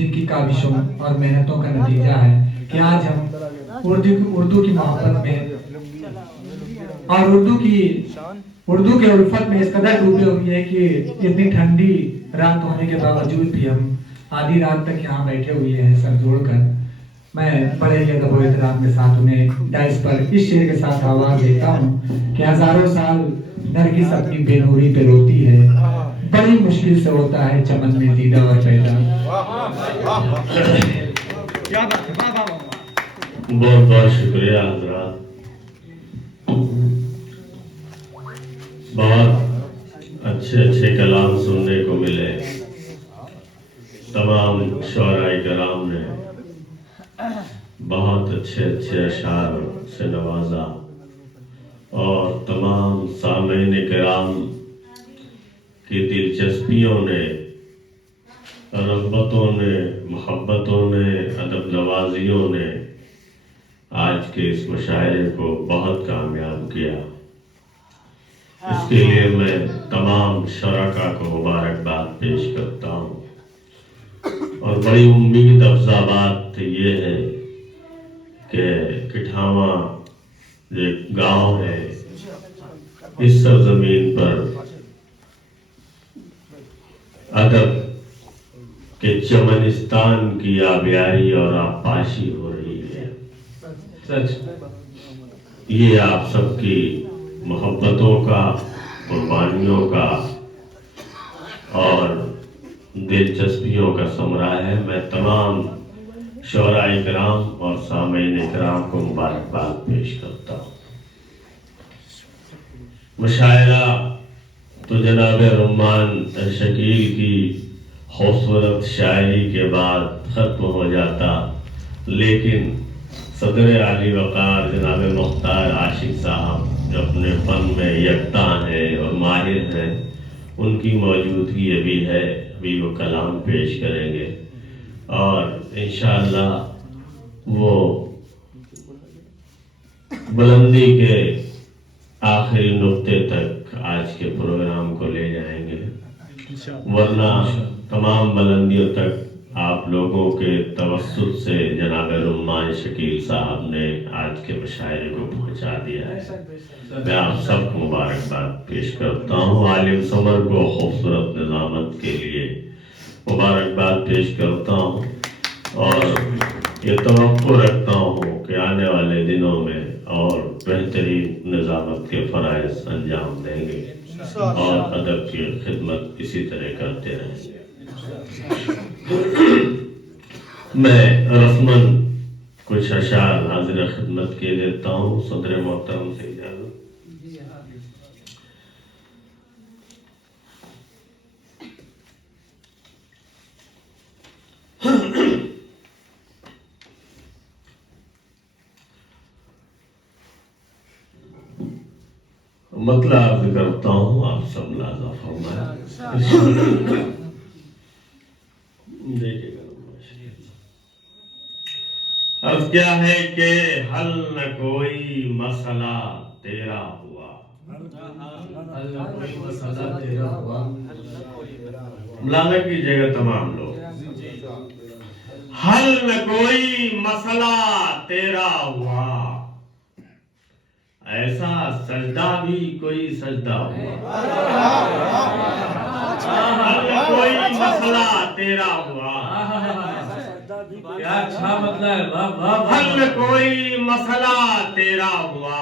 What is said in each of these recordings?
जिनकी काविशों और मेहनतों का नतीजा है कि आज हम उर्दू की मोहब्बत में और उर्दू के उल्फत में इस कदर डूबे हुए हैं कि इतनी ठंडी रात होने के बावजूद भी हम आधी रात तक यहाँ बैठे हुए हैं सर जोड़कर। मैं बड़े ही अदब और एहतराम के साथ उन्हें डाइस पर इस शेर के साथ आवाज देता हूँ कि हजारों साल नरगिस अपनी बेनूरी पे रोती है, बड़ी मुश्किल से होता है चमन में दीदा और पैदा। बहुत बहुत शुक्रिया हजरात। बहुत अच्छे अच्छे कलाम सुनने को मिले। तमाम शुअराए कराम ने बहुत अच्छे अच्छे अशार से नवाजा और तमाम सामईन कराम की दिलचस्पियों ने, रग़बतों ने, मोहब्बतों ने, अदब नवाजियों ने आज के इस मुशायरे को बहुत कामयाब किया। इसके लिए मैं तमाम शरका को मुबारकबाद पेश करता हूँ और बड़ी उम्मीद अफजा बात ये है कि किठावा जो गांव है, इस सरजमीन पर अदब के चमनिस्तान की आबियारी और आपाशी हो रही है। सच ये आप सबकी मोहब्बतों का, कुर्बानियों का और दिलचस्पियों का समरा है। मैं तमाम शुअराए किराम और सामईन किराम को मुबारकबाद पेश करता हूँ। मुशायरा तो जनाब रुम्मान शकील की खूबसूरत शायरी के बाद खत्म हो जाता, लेकिन सदर आली वक़ार जनाब मुख्तार आशिक साहब जो अपने फन में यकता हैं और माहिर हैं, उनकी मौजूदगी अभी है, अभी वो कलाम पेश करेंगे और इंशाअल्लाह वो बुलंदी के आखिरी नुक्ते तक आज के प्रोग्राम को ले जाएंगे। वरना तमाम बुलंदियों तक आप लोगों के तवस्सुत से जनाब रुम्मान शकील साहब ने आज के मुशायरे को पहुंचा दिया है। मैं आप सबको मुबारकबाद पेश करता हूँ। आलिम समर को खूबसूरत निज़ामत के लिए मुबारकबाद पेश करता हूँ और ये तवक्को रखता हूँ कि आने वाले दिनों में और बेहतरीन निज़ामत के फ़राइज़ अंजाम देंगे और अदब की खिदमत इसी तरह करते रहेंगे। मैं रस्मन कुछ अशार हाज़िर खिदमत के देता हूँ। सदर मोहतरम से इजाज़त। मतलब अर्ज करता हूँ, आप सब लाज़ा फरमाएं। अर्ज क्या है कि हल न कोई मसला तेरा हुआ, मुलाज़ा कीजिएगा तमाम लोग। हल न कोई मसला तेरा हुआ, ऐसा सजदा भी कोई सजदा हुआ। हल न कोई मसला तेरा हुआ, क्या अच्छा मतलब है। हल न कोई मसला तेरा हुआ,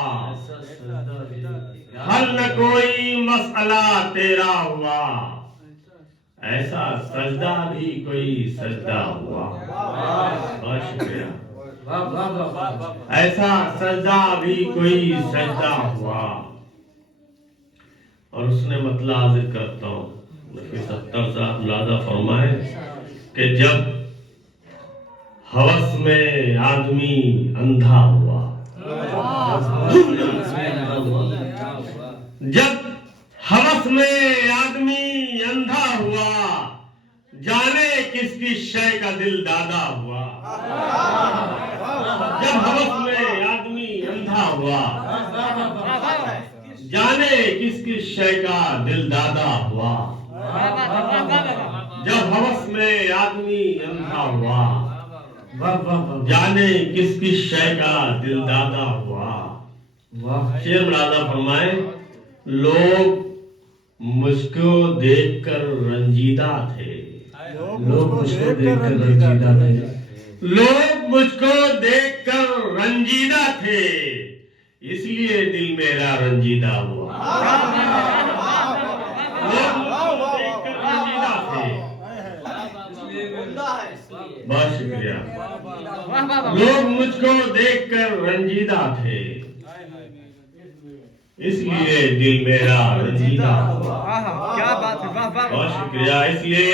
हल न कोई मसला तेरा हुआ, ऐसा सजदा भी कोई सजदा हुआ। बहुत शुक्रिया। ऐसा सजदा भी कोई सजदा हुआ। और उसने मतलब हाजिर करता हूँ, सत्तर साहब मुलाज़ा फरमाए कि जब हवस में आदमी अंधा हुआ, जब हवस में आदमी अंधा हुआ, जाने किसकी शय का दिल दादा हुआ। जब हवस में आदमी अंधा हुआ, जाने किसकी शय का दिल दादा हुआ। जब हवस में आदमी अंधा हुआ, वाह वाह वाह जाने किस किस शय का दिल दादा हुआ। वाह शेर मुलाजा फरमाए, लोग मुझको देखकर रंजीदा थे, लोग मुझको देखकर रंजीदा थे, लोग मुझको देखकर रंजीदा थे, इसलिए दिल मेरा रंजीदा हुआ। लोग मुझको देखकर रंजीदा थे, बहुत शुक्रिया। लोग मुझको देखकर रंजीदा थे, इसलिए दिल मेरा रंजीदा हुआ। क्या बात है, वाह वाह। बहुत शुक्रिया। इसलिए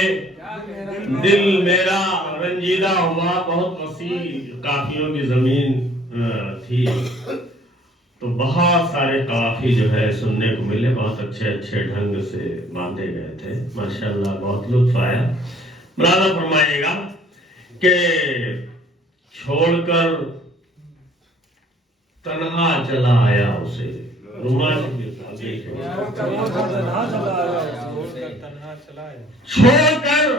दिल मेरा रंजीदा हुआ। बहुत वसी काफियों की जमीन थी, तो बहुत सारे काफी जो है सुनने को मिले, बहुत अच्छे अच्छे ढंग से बांधे गए थे, माशाल्लाह बहुत लुत्फ आया। मुलाजा फरमाइएगा कि छोड़कर तन्हा चला आया उसे, छोड़कर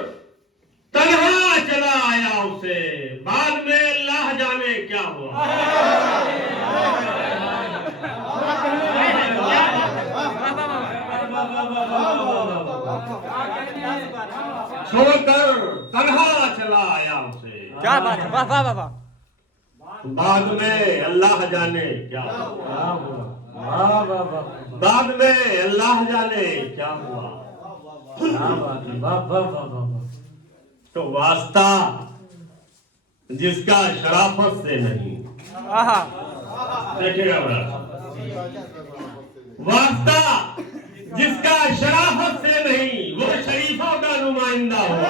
तन्हा चला आया उसे, बाद में अल्लाह जाने क्या हुआ। छोड़कर तन्हा चला आया उसे, क्या बात है, वाह वाह वाह। बाद में अल्लाह जाने क्या हुआ। वाह वाह वाह बाद में अल्लाह जाने क्या हुआ। क्या बात है, वाह वाह वाह वाह। तो वास्ता जिसका शराफत से नहीं, आहा, देखिएगा बड़ा, वास्ता जिसका शराफत से नहीं, वो शरीफों का नुमाइंदा हुआ।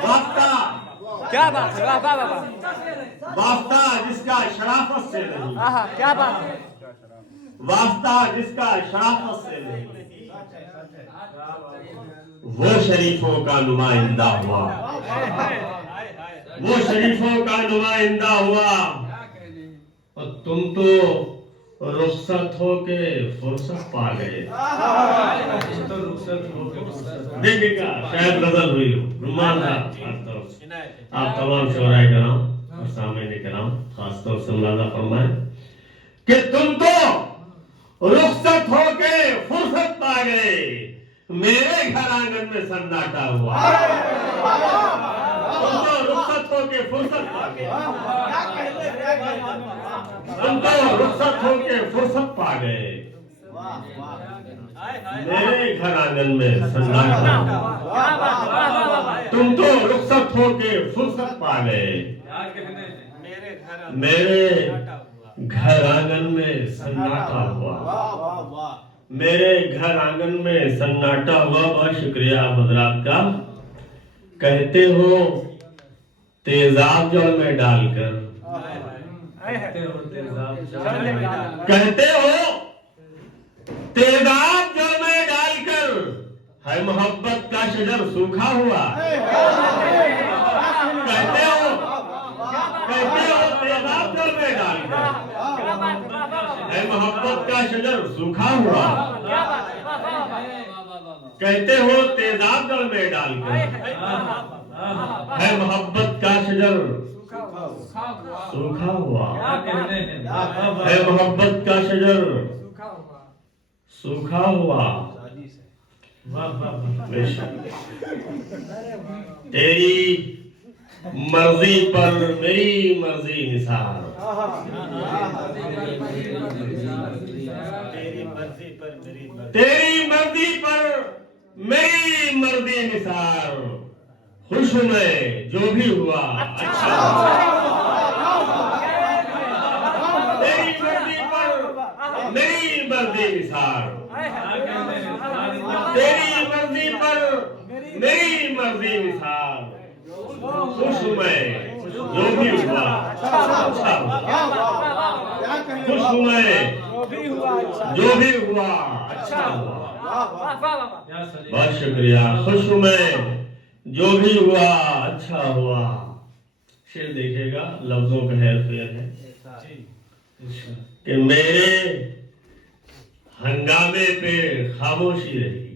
वास्ता, क्या बात है, वाह वाह वाह। वास्ता जिसका शराफत से नहीं, आहा, क्या बात है। वास्ता जिसका शराफत से नहीं, वो शरीफों का नुमाइंदा हुआ। वो शरीफों का नुमाइंदा हुआ। और तुम तो रुखसत हो के फुर्सत पा गए। देखिएगा शायद गजल हुई हो, रुमान था आप तमाम शोराए कराम और सामने कराम खासतौर से मुलाजा फरमाए कि तुम तो रुखसत होके फुर्सत पा गए, मेरे घर आंगन में सन्नाटा हुआ। तुम तो रुखसत होके फुर्सत पा गए, तुम तो रुखसत होके फुर्सत पा गए, मेरे घर आंगन में सन्नाटा हुआ। तुम तो रुखसत होके फुर्सत पा गए, मेरे घर आंगन में सन्नाटा हुआ। मेरे घर आंगन में सन्नाटा हुआ। बहुत शुक्रिया आप हजरात का। कहते हो तेजाब जल में डालकर, कहते हो तेजाब जल में डालकर, है मोहब्बत का शजर सूखा हुआ। कहते हो तेजाब जल में डालकर, है मोहब्बत का शजर सूखा हुआ। कहते हो तेजाब जल में डालकर, है मोहब्बत का शजर सूखा हुआ। है मोहब्बत का शजर सूखा हुआ। तेरी मर्जी पर मेरी मर्जी निसार, तेरी मर्जी पर मेरी मर्जी निसार, खुश हूं मैं जो भी हुआ अच्छा। तेरी मर्जी पर मेरी मर्जी निसार, तेरी मर्जी पर मेरी मर्जी निसार, खुश हूं मैं जो भी हुआ अच्छा। खुश हूं मैं जो भी हुआ अच्छा हुआ। बहुत शुक्रिया। खुश हूं मैं जो भी हुआ अच्छा हुआ। शेर देखिएगा, लफ्जों का हेर फेर है। कि मेरे हंगामे पे खामोशी रही,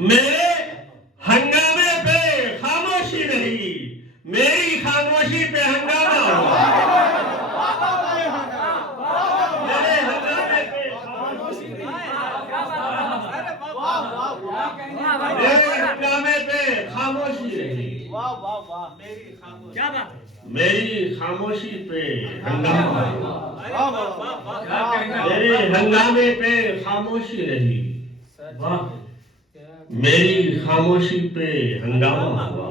मेरे हंगामे पे खामोशी रही, मेरी खामोशी पे हंगामा हुआ। मेरे हंगामे पे खामोशी रही, मेरे हंगामे पे खामोशी रही, मेरी खामोशी पे हंगामा हुआ। मेरे हंगामे पे खामोशी रही, मेरी खामोशी पे हंगामा हुआ।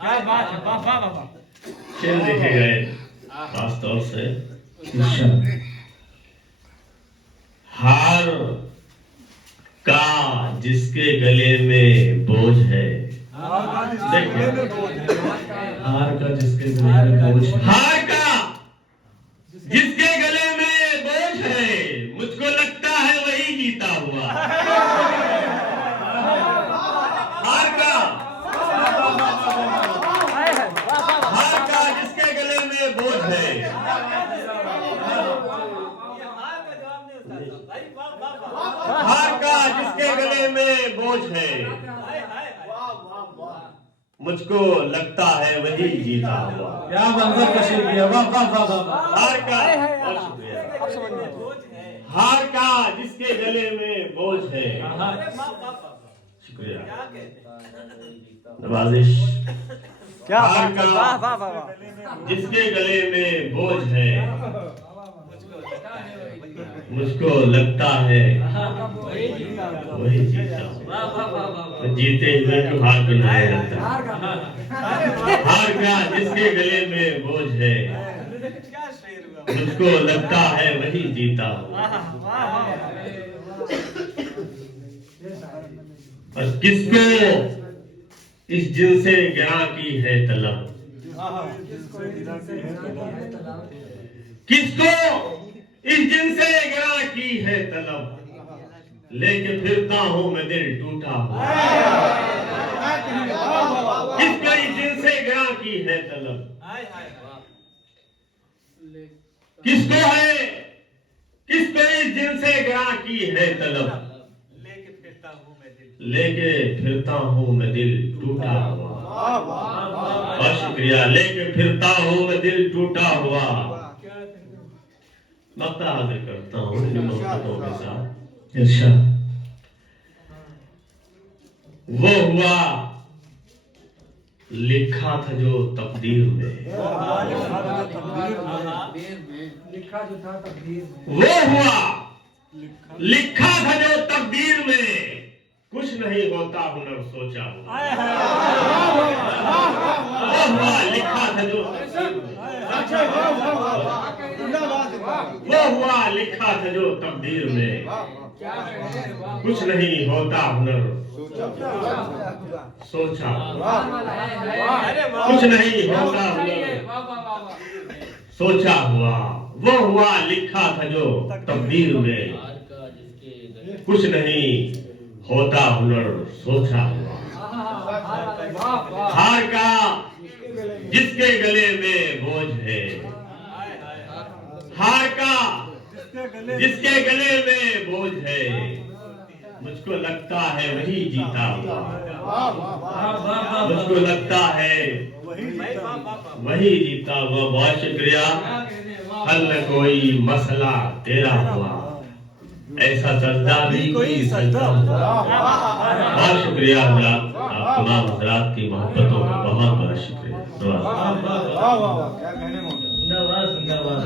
क्या बात है, वाह वाह वाह। शेर लिखे गए खास तौर से हार का जिसके गले में बोझ है, देखिए हार का जिसके गले में बोझ है, हार का जिसके गले में बोझ है, मुझको लगता है वही जीता हुआ। हार का, हार का जिसके गले में बोझ है, हार का जिसके गले में बोझ है, मुझको लगता है वही जीता हुआ। क्या मंजर कशी किया, वाह वाह वाह वाह। हार का, बहुत शुक्रिया। हार का जिसके गले में बोझ है, शुक्रिया, नवाजिश। क्या हार बात है, का वाह वाह वाह। जिसके गले में बोझ है, मुझको लगता है वही जीता हुआ। जीते हुए क्यों हार गिनाया जाता है? हार का जिसके गले में बोझ है, मुझको लगता है वही जीता हुआ। और किसको इस जिन से गिरा की है तलब, किसको इस जिन से गिरा की है तलब, लेके फिरता हूं मैं दिल टूटा हुआ। किसको इस जिन से गिरा की है तलब, किसको है, किसको इस जिन से गिरा की है तलब, लेके फिरता हूं मैं दिल टूटा हुआ। बहुत शुक्रिया। लेके फिरता हूं मैं दिल टूटा हुआ। मक्ता हाजिर करता हूं इन मोहब्बतों के साथ। इरशाद। वो हुआ लिखा था जो तकदीर में, लिखा जो था तकदीर में, वो हुआ लिखा था जो तकदीर में, कुछ नहीं होता हुनर सोचा हुआ। वो हुआ लिखा था जो, वो हुआ लिखा था जो तकदीर में, कुछ नहीं होता हुनर सोचा हुआ। कुछ नहीं होता हुनर सोचा हुआ। वो हुआ लिखा था जो तकदीर में, कुछ नहीं होता हुनर सोचा हुआ। हार का जिसके गले में बोझ है, हार का जिसके गले में बोझ है, मुझको लगता है वही जीता हुआ। मुझको लगता है वही जीता हुआ। बहुत शुक्रिया। हल न कोई मसला तेरा हुआ, ऐसा सजदा भी कोई सजदा हुआ। बहुत शुक्रिया हजरात, आप तमाम हजरात की मोहब्बतों का बहुत बहुत शुक्रिया। जिंदाबाद जिंदाबाद।